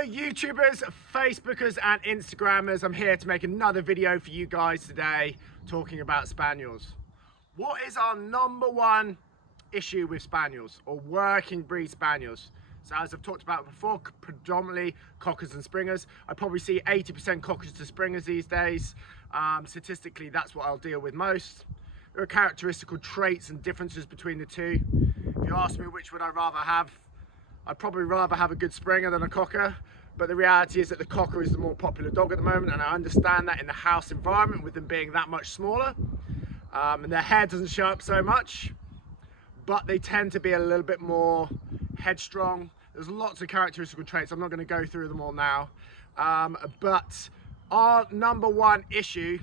Hello YouTubers, Facebookers and Instagrammers. I'm here to make another video for you guys today talking about Spaniels. What is our number one issue with Spaniels or working breed Spaniels? So as I've talked about before, predominantly Cockers and Springers. I probably see 80% Cockers to Springers these days. Statistically, that's what I'll deal with most. There are characteristical traits and differences between the two. If you ask me which would I rather have, I'd probably rather have a good Springer than a Cocker, but the reality is that the Cocker is the more popular dog at the moment, and I understand that in the house environment with them being that much smaller, and their hair doesn't show up so much, but they tend to be a little bit more headstrong. There's lots of characteristical traits. I'm not going to go through them all now, but our number one issue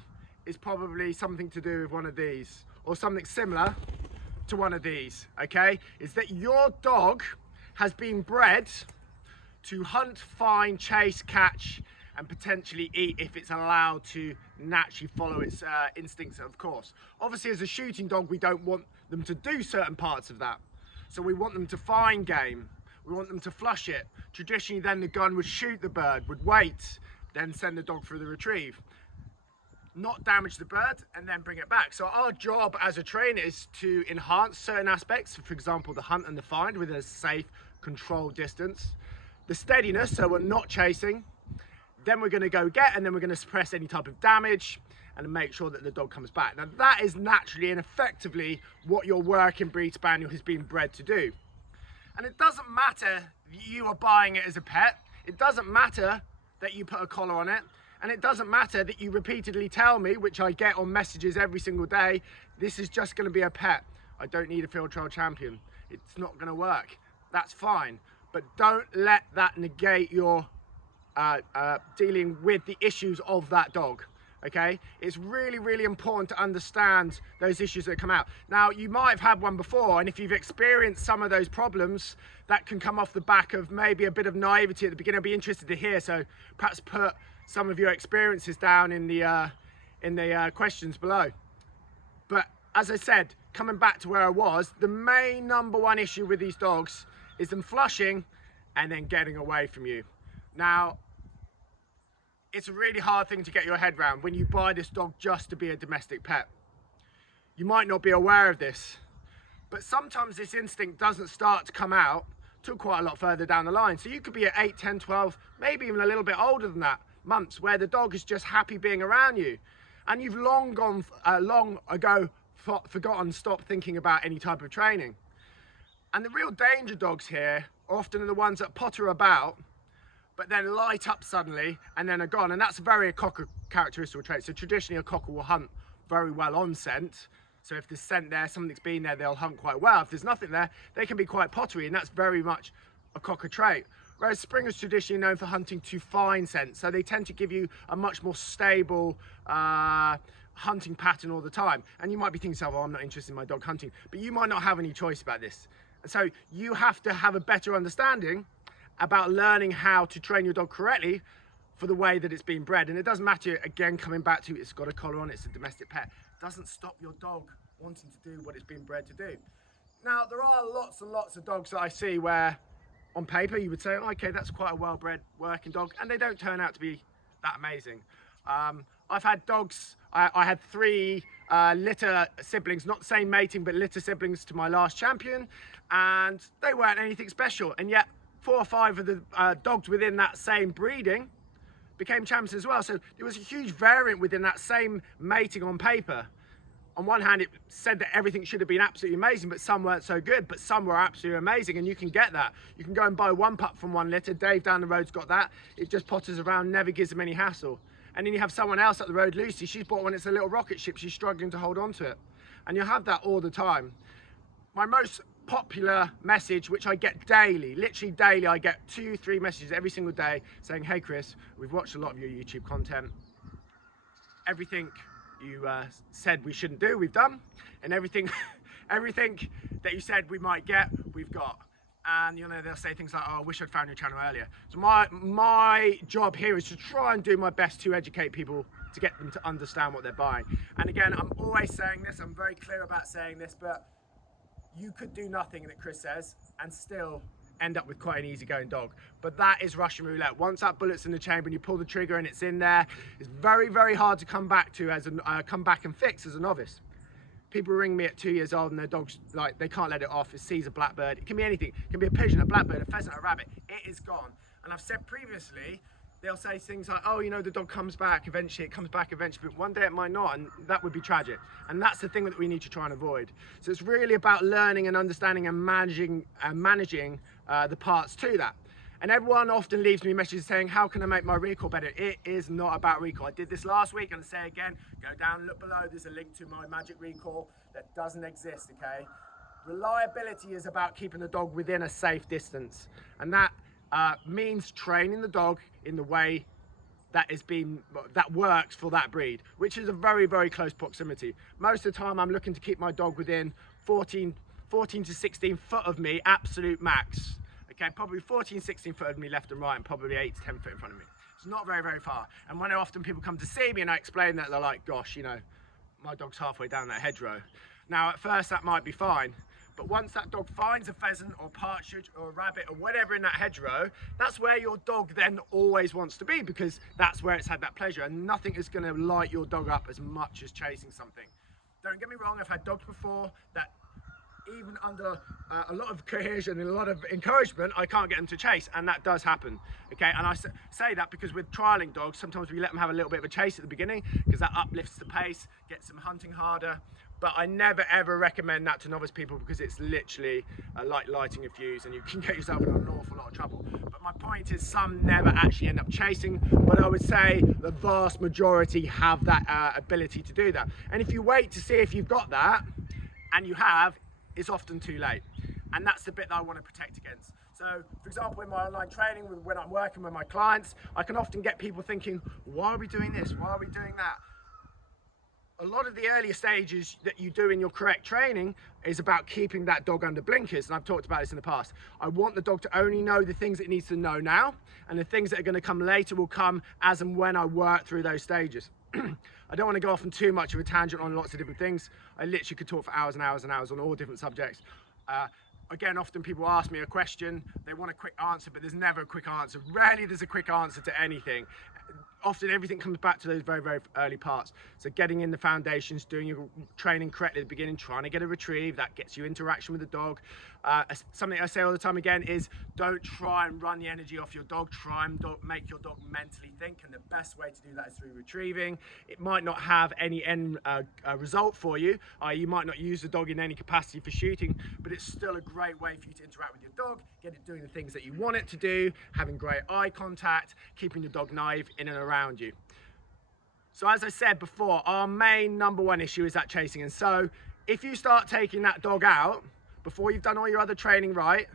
is probably something to do with one of these, or something similar to one of these, okay? Is that your dog has been bred to hunt, find, chase, catch, and potentially eat if it's allowed to naturally follow its instincts, of course. Obviously, as a shooting dog, we don't want them to do certain parts of that. So we want them to find game. We want them to flush it. Traditionally, then the gun would shoot the bird, would wait, then send the dog through the retrieve. Not damage the bird and then bring it back. So our job as a trainer is to enhance certain aspects, for example, the hunt and the find within a safe, controlled distance. The steadiness, so we're not chasing. Then we're going to go get, and then we're going to suppress any type of damage and make sure that the dog comes back. Now that is naturally and effectively what your working breed Spaniel has been bred to do. And it doesn't matter that you are buying it as a pet. It doesn't matter that you put a collar on it. And it doesn't matter that you repeatedly tell me, which I get on messages every single day, this is just going to be a pet. I don't need a field trial champion. It's not going to work. That's fine. But don't let that negate your dealing with the issues of that dog. Okay? It's really, really important to understand those issues that come out. Now, you might have had one before, and if you've experienced some of those problems, that can come off the back of maybe a bit of naivety at the beginning. I'd be interested to hear, so perhaps put some of your experiences down in the questions below. But as I said, coming back to where I was, the main number one issue with these dogs is them flushing and then getting away from you. Now, it's a really hard thing to get your head around when you buy this dog just to be a domestic pet. You might not be aware of this, but sometimes this instinct doesn't start to come out till quite a lot further down the line. So you could be at 8, 10, 12, maybe even a little bit older than that, months, where the dog is just happy being around you. And you've long ago forgotten, stopped thinking about any type of training. And the real danger dogs here often are the ones that potter about, but then light up suddenly and then are gone. And that's very a Cocker characteristical trait. So traditionally a Cocker will hunt very well on scent. So if there's scent there, something's been there, they'll hunt quite well. If there's nothing there, they can be quite pottery, and that's very much a Cocker trait. Whereas Springers traditionally known for hunting to find scent. So they tend to give you a much more stable hunting pattern all the time. And you might be thinking, oh, I'm not interested in my dog hunting, but you might not have any choice about this. And so you have to have a better understanding about learning how to train your dog correctly for the way that it's been bred. And it doesn't matter, again, coming back to it's got a collar on, it's a domestic pet. It doesn't stop your dog wanting to do what it's been bred to do. Now, there are lots and lots of dogs that I see where on paper you would say, oh, okay, that's quite a well-bred working dog, and they don't turn out to be that amazing. I've had dogs, I had 3 litter siblings, not the same mating, but litter siblings to my last champion, and they weren't anything special, and yet 4 or 5 of the dogs within that same breeding became champions as well. So there was a huge variant within that same mating on paper. On one hand, it said that everything should have been absolutely amazing, but some weren't so good, but some were absolutely amazing, and you can get that. You can go and buy one pup from one litter. Dave down the road's got that. It just potters around, never gives them any hassle. And then you have someone else up the road, Lucy, she's bought one, it's a little rocket ship, she's struggling to hold on to it. And you have that all the time. My most popular message, which I get daily, literally daily, I get 2, 3 messages every single day saying, hey Chris, we've watched a lot of your YouTube content. Everything you said we shouldn't do, we've done, and everything that you said we might get, we've got. And you know, they'll say things like, oh, I wish I'd found your channel earlier. So my job here is to try and do my best to educate people, to get them to understand what they're buying. And again, I'm always saying this, I'm very clear about saying this, but you could do nothing that Chris says and still end up with quite an easygoing dog. But that is Russian roulette. Once that bullet's in the chamber and you pull the trigger and it's in there, it's very, very hard to come back to as come back and fix as a novice. People ring me at 2 years old and their dog's like, they can't let it off. It sees a blackbird. It can be anything. It can be a pigeon, a blackbird, a pheasant, a rabbit. It is gone. And I've said previously, they'll say things like, oh, you know, the dog comes back eventually, it comes back eventually, but one day it might not, and that would be tragic. And that's the thing that we need to try and avoid. So it's really about learning and understanding and managing the parts to that. And everyone often leaves me messages saying, how can I make my recall better? It is not about recall. I did this last week, and I say again, go down, look below, there's a link to my magic recall that doesn't exist, okay? Reliability is about keeping the dog within a safe distance. And that means training the dog in the way that works for that breed, which is a very, very close proximity. Most of the time I'm looking to keep my dog within 14 to 16 foot of me, absolute max. Okay, probably 14, 16 foot of me left and right, and probably 8 to 10 foot in front of me. It's not very, very far. And when often people come to see me and I explain that, they're like, gosh, you know, my dog's halfway down that hedgerow. Now, at first that might be fine, but once that dog finds a pheasant or partridge or a rabbit or whatever in that hedgerow, that's where your dog then always wants to be, because that's where it's had that pleasure, and nothing is going to light your dog up as much as chasing something. Don't get me wrong, I've had dogs before that even under a lot of cohesion and a lot of encouragement, I can't get them to chase, and that does happen. Okay, and I say that because with trialing dogs, sometimes we let them have a little bit of a chase at the beginning because that uplifts the pace, gets them hunting harder. But I never ever recommend that to novice people, because it's literally like lighting a fuse and you can get yourself in an awful lot of trouble. But my point is, some never actually end up chasing, but I would say the vast majority have that ability to do that. And if you wait to see if you've got that, and you have, it's often too late. And that's the bit that I want to protect against. So, for example, in my online training, when I'm working with my clients, I can often get people thinking, why are we doing this? Why are we doing that? A lot of the earlier stages that you do in your correct training is about keeping that dog under blinkers, and I've talked about this in the past. I want the dog to only know the things it needs to know now, and the things that are going to come later will come as and when I work through those stages. I don't want to go off on too much of a tangent on lots of different things. I literally could talk for hours and hours and hours on all different subjects. Again, often people ask me a question, they want a quick answer, but there's never a quick answer. Rarely there's a quick answer to anything. Often everything comes back to those very, very early parts. So getting in the foundations, doing your training correctly at the beginning, trying to get a retrieve, that gets you interaction with the dog. Something I say all the time again is, don't try and run the energy off your dog, try and make your dog mentally think, and the best way to do that is through retrieving. It might not have any end result for you, you might not use the dog in any capacity for shooting, but it's still a great way for you to interact with your dog, get it doing the things that you want it to do, having great eye contact, keeping the dog naive in and around you. So as I said before, our main #1 issue is that chasing. And so if you start taking that dog out before you've done all your other training right,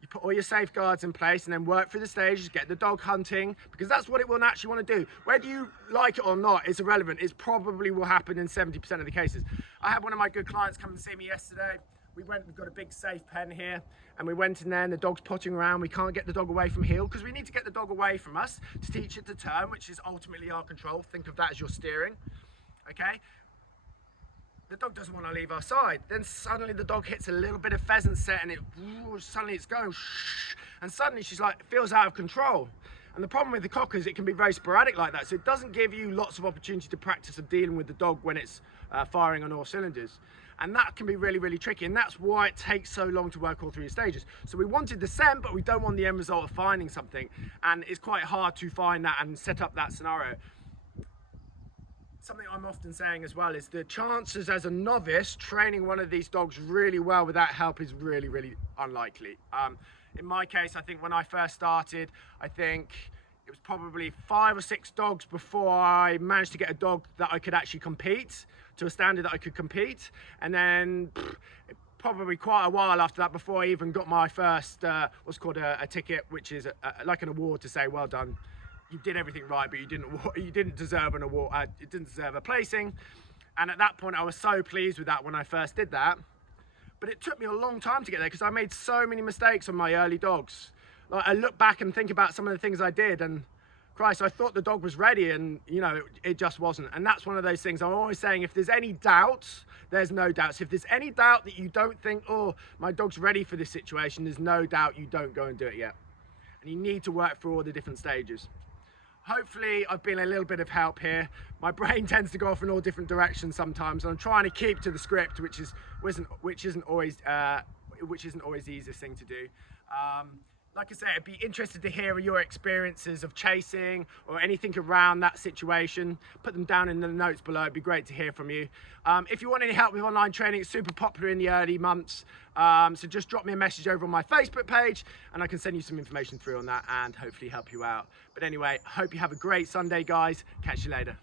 you put all your safeguards in place and then work through the stages, get the dog hunting, because that's what it will naturally want to do. Whether you like it or not is irrelevant. It probably will happen in 70% of the cases. I had one of my good clients come and see me yesterday. We've got a big safe pen here, and we went in there and the dog's potting around. We can't get the dog away from heel because we need to get the dog away from us to teach it to turn, which is ultimately our control. Think of that as your steering, okay? The dog doesn't want to leave our side. Then suddenly the dog hits a little bit of pheasant set, and suddenly it's going shh, and suddenly she's like, feels out of control. And the problem with the cocker is it can be very sporadic like that, so it doesn't give you lots of opportunity to practice of dealing with the dog when it's firing on all cylinders. And that can be really, really tricky, and that's why it takes so long to work all through your stages. So we wanted the scent, but we don't want the end result of finding something, and it's quite hard to find that and set up that scenario. Something I'm often saying as well is the chances as a novice training one of these dogs really well without help is really, really unlikely. In my case, I think when I first started, I think it was probably 5 or 6 dogs before I managed to get a dog that I could actually compete to a standard that I could compete. And then probably quite a while after that before I even got my first, what's called a ticket, which is like an award to say, well done, you did everything right, but you didn't deserve an award, you didn't deserve a placing. And at that point, I was so pleased with that when I first did that. But it took me a long time to get there because I made so many mistakes on my early dogs. Like, I look back and think about some of the things I did, and Christ, I thought the dog was ready, and you know, it just wasn't. And that's one of those things I'm always saying, if there's any doubts, there's no doubts. If there's any doubt that you don't think, oh, my dog's ready for this situation, there's no doubt you don't go and do it yet. And you need to work through all the different stages. Hopefully I've been a little bit of help here. My brain tends to go off in all different directions sometimes, and I'm trying to keep to the script, which isn't always the easiest thing to do. Like I say, I'd be interested to hear your experiences of chasing or anything around that situation. Put them down in the notes below. It'd be great to hear from you. If you want any help with online training, it's super popular in the early months. So just drop me a message over on my Facebook page and I can send you some information through on that and hopefully help you out. But anyway, I hope you have a great Sunday, guys. Catch you later.